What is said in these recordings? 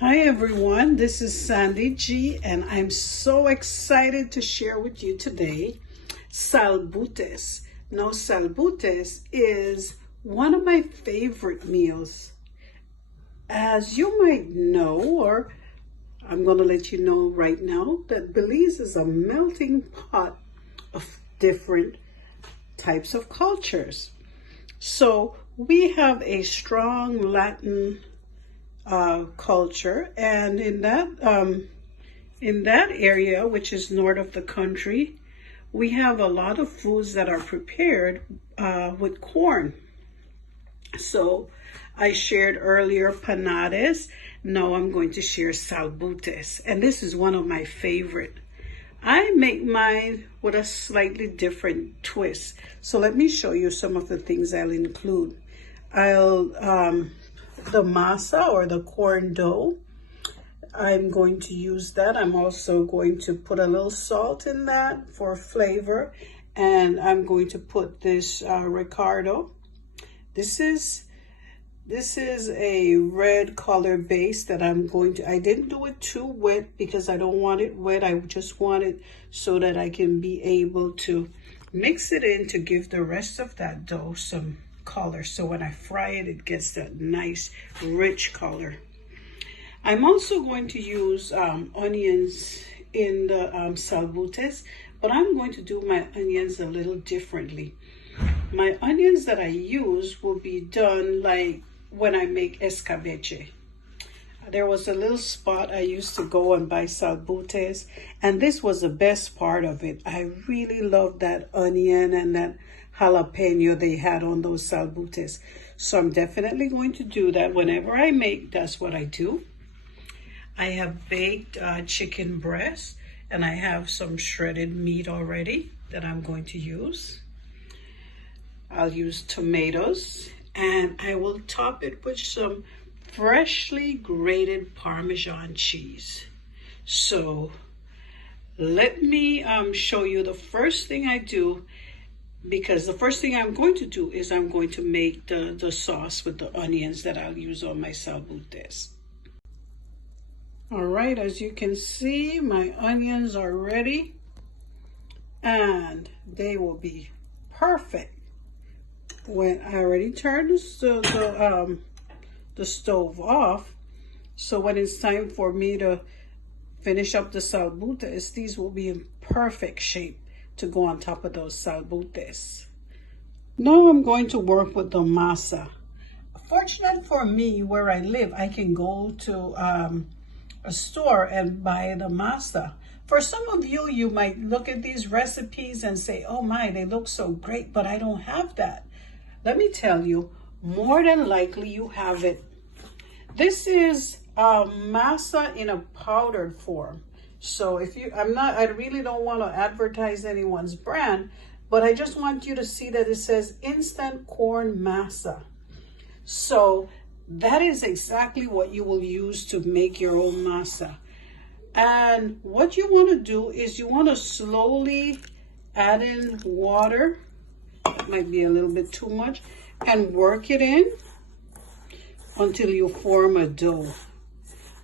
Hi everyone, this is Sandy G and I'm so excited to share with you today Salbutes. Now Salbutes is one of my favorite meals. As you might know, or I'm going to let you know right now, that Belize is a melting pot of different types of cultures. So we have a strong Latin culture, and in that area, which is north of the country, we have a lot of foods that are prepared with corn. So I shared earlier panades. Now I'm going to share salbutes, and this is one of my favorite. I make mine with a slightly different twist. So let me show you some of the things I'll include. The masa, or the corn dough, I'm going to use that. I'm also going to put a little salt in that for flavor, and I'm going to put this Ricardo. This is a red color base that I didn't do it too wet because I don't want it wet. I just want it so that I can be able to mix it in to give the rest of that dough some color. So when I fry it, it gets that nice rich color. I'm also going to use onions in the salbutes, but I'm going to do my onions a little differently. My onions that I use will be done like when I make escabeche. There was a little spot I used to go and buy salbutes, and this was the best part of it. I really loved that onion and that jalapeno they had on those salbutes. So I'm definitely going to do that whenever I make. That's what I do. I have baked chicken breast, and I have some shredded meat already that I'm going to use. I'll use tomatoes, and I will top it with some freshly grated Parmesan cheese. So let me show you the first thing I do, because the first thing I'm going to do is I'm going to make the sauce with the onions that I'll use on my salbutes. All right, as you can see, my onions are ready, and they will be perfect when I already turned the stove off. So when it's time for me to finish up the salbutes, these will be in perfect shape to go on top of those salbutes. Now I'm going to work with the masa. Fortunate for me, where I live, I can go to a store and buy the masa. For some of you, you might look at these recipes and say, oh my, they look so great, but I don't have that. Let me tell you, more than likely you have it. This is masa in a powdered form. So I really don't want to advertise anyone's brand, but I just want you to see that it says instant corn masa. So that is exactly what you will use to make your own masa. And what you want to do is you want to slowly add in water. That might be a little bit too much, and work it in until you form a dough.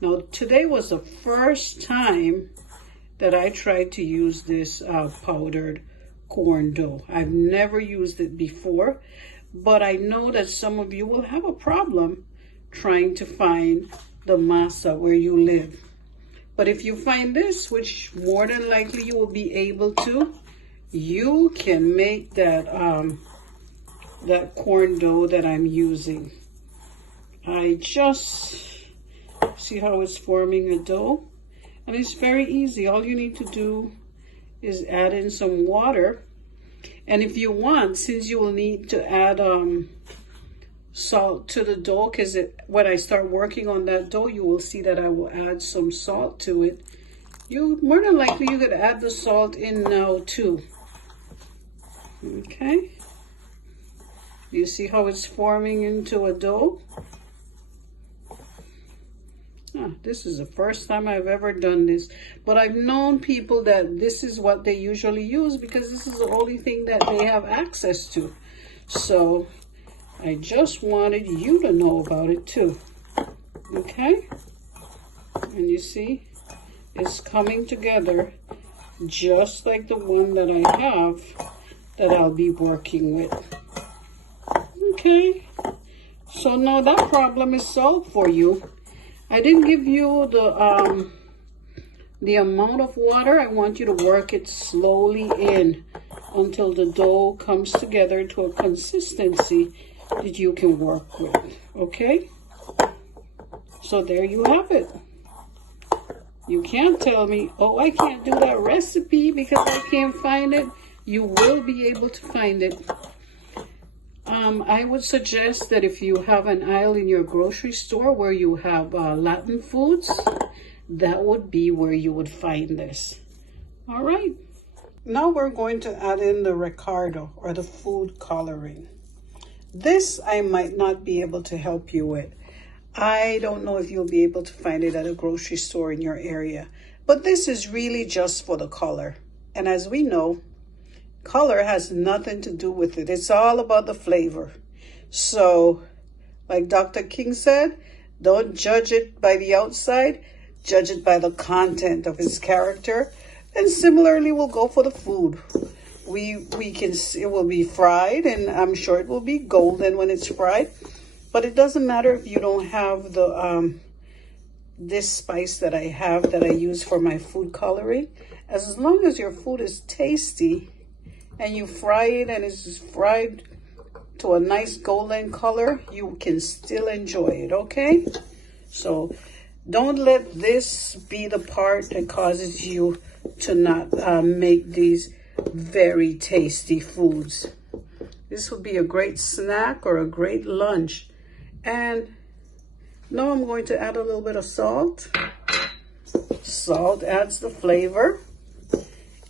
Now, today was the first time that I tried to use this powdered corn dough. I've never used it before, but I know that some of you will have a problem trying to find the masa where you live. But if you find this, which more than likely you will be able to, you can make that that corn dough that I'm using. I just see how it's forming a dough, and it's very easy. All you need to do is add in some water, and if you want, since you will need to add salt to the dough, because when I start working on that dough, you will see that I will add some salt to it. More than likely you could add the salt in now too. Okay, you see how it's forming into a dough? This is the first time I've ever done this, but I've known people that this is what they usually use because this is the only thing that they have access to. So I just wanted you to know about it too. Okay? And you see, it's coming together just like the one that I have that I'll be working with. Okay, so now that problem is solved for you. I didn't give you the amount of water. I want you to work it slowly in until the dough comes together to a consistency that you can work with, okay? So there you have it. You can't tell me, oh, I can't do that recipe because I can't find it. You will be able to find it. I would suggest that if you have an aisle in your grocery store where you have Latin foods, that would be where you would find this. All right. Now we're going to add in the Ricardo, or the food coloring. This I might not be able to help you with. I don't know if you'll be able to find it at a grocery store in your area, but this is really just for the color. And as we know, color has nothing to do with it. It's all about the flavor. So, like Dr. King said, don't judge it by the outside, judge it by the content of its character. And similarly, we'll go for the food. It will be fried, and I'm sure it will be golden when it's fried. But it doesn't matter if you don't have the this spice that I have that I use for my food coloring. As long as your food is tasty and you fry it and it's fried to a nice golden color, you can still enjoy it, okay? So don't let this be the part that causes you to not make these very tasty foods. This would be a great snack or a great lunch. And now I'm going to add a little bit of salt. Salt adds the flavor.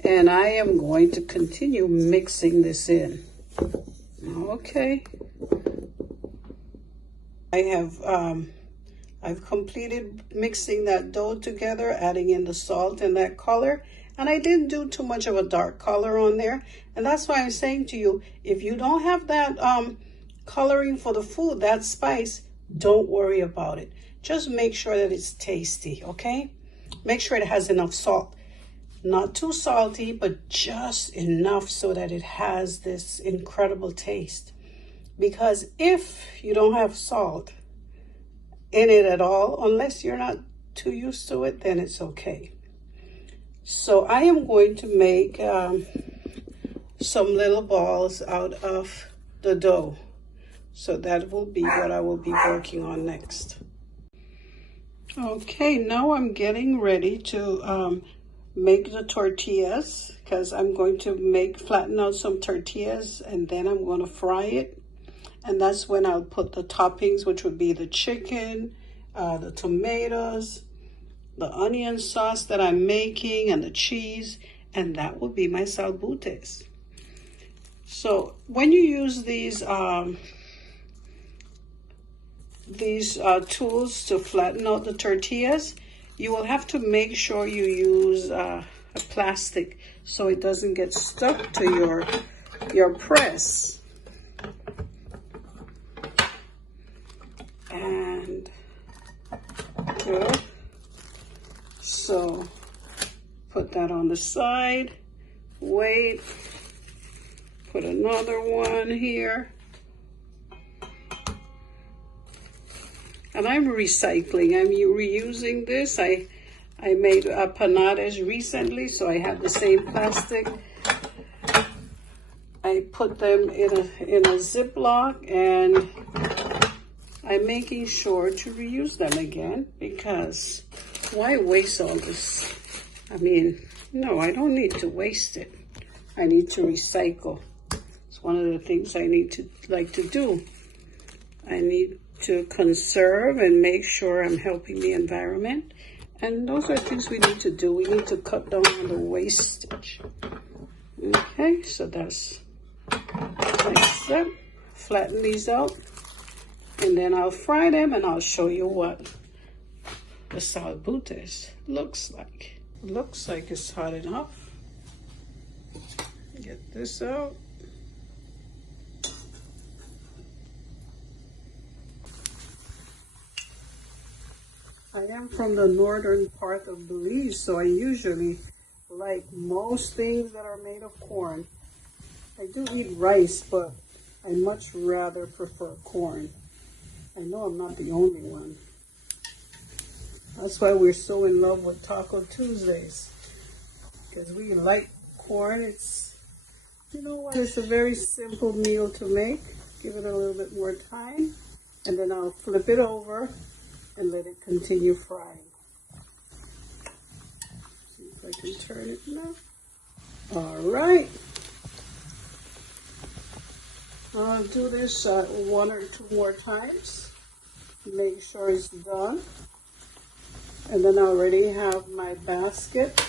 And I am going to continue mixing this in. Okay. I've completed mixing that dough together, adding in the salt and that color. And I didn't do too much of a dark color on there. And that's why I'm saying to you, if you don't have that coloring for the food, that spice, don't worry about it. Just make sure that it's tasty, okay? Make sure it has enough salt. Not too salty, but just enough so that it has this incredible taste. Because if you don't have salt in it at all, unless you're not too used to it, then it's okay. So I am going to make some little balls out of the dough. So that will be what I will be working on next. Okay, now I'm getting ready to make the tortillas, because I'm going to flatten out some tortillas and then I'm going to fry it. And that's when I'll put the toppings, which would be the chicken, the tomatoes, the onion sauce that I'm making, and the cheese, and that will be my salbutes. So when you use these tools to flatten out the tortillas, you will have to make sure you use a plastic so it doesn't get stuck to your press. And good. So put that on the side. Wait. Put another one here. And I'm recycling. I'm reusing this. I made panadas recently, so I have the same plastic. I put them in a Ziploc, and I'm making sure to reuse them again, because why waste all this? I mean, no, I don't need to waste it. I need to recycle. It's one of the things I like to do. I need to conserve and make sure I'm helping the environment. And those are things we need to do. We need to cut down on the wastage. Okay, so that's next step. Flatten these out. And then I'll fry them and I'll show you what the salbutes looks like. Looks like it's hot enough. Get this out. I am from the northern part of Belize, so I usually like most things that are made of corn. I do eat rice, but I much rather prefer corn. I know I'm not the only one. That's why we're so in love with Taco Tuesdays, because we like corn. It's, you know what, it's a very simple meal to make. Give it a little bit more time, and then I'll flip it over and let it continue frying. See if I can turn it now. All right. I'll do this 1 or 2 more times. Make sure it's done. And then I already have my basket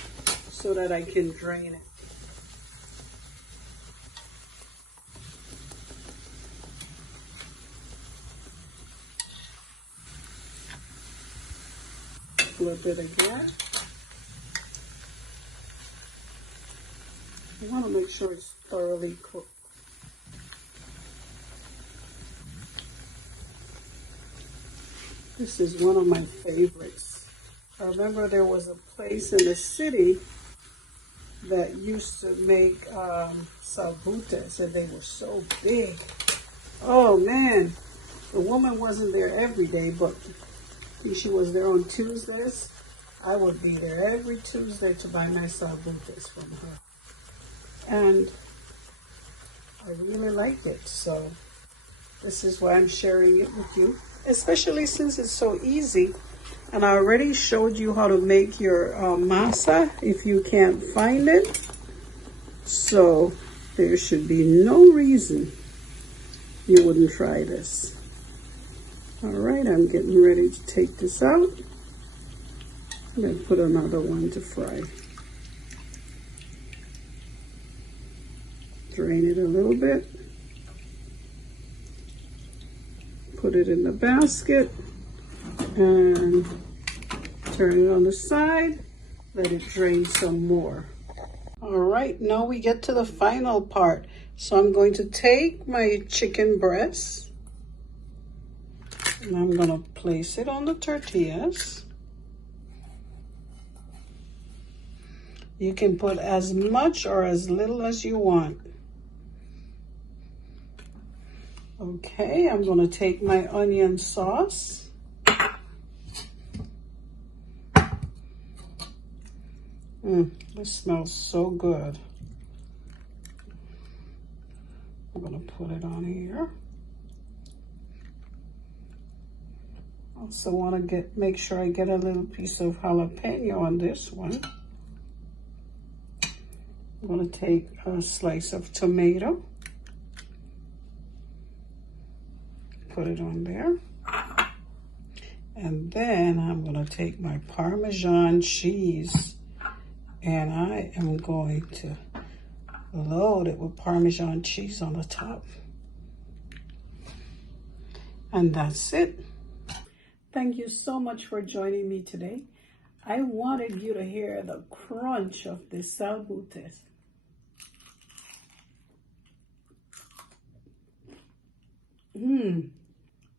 so that I can drain it. Flip it again. I want to make sure it's thoroughly cooked. This is one of my favorites. I remember there was a place in the city that used to make Salbutes, and they were so big. Oh man, the woman wasn't there every day, but I think she was there on Tuesdays. I would be there every Tuesday to buy my Salbutes from her. And I really like it, so this is why I'm sharing it with you, especially since it's so easy. And I already showed you how to make your masa if you can't find it. So there should be no reason you wouldn't try this. All right, I'm getting ready to take this out. I'm going to put another one to fry. Drain it a little bit. Put it in the basket and turn it on the side. Let it drain some more. All right, now we get to the final part. So I'm going to take my chicken breast and I'm going to place it on the tortillas. You can put as much or as little as you want. Okay, I'm going to take my onion sauce. This smells so good. I'm going to put it on here. Also want to make sure I get a little piece of jalapeno on this one. I'm going to take a slice of tomato. Put it on there. And then I'm going to take my Parmesan cheese and I am going to load it with Parmesan cheese on the top. And that's it. Thank you so much for joining me today. I wanted you to hear the crunch of this Salbutes.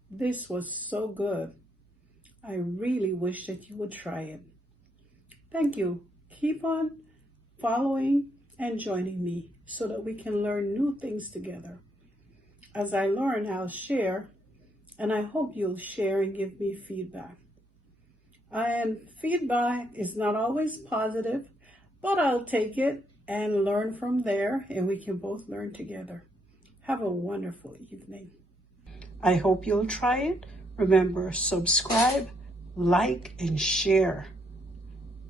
This was so good. I really wish that you would try it. Thank you. Keep on following and joining me so that we can learn new things together. As I learn, I'll share, and I hope you'll share and give me feedback. And feedback is not always positive, but I'll take it and learn from there, and we can both learn together. Have a wonderful evening. I hope you'll try it. Remember, subscribe, like, and share.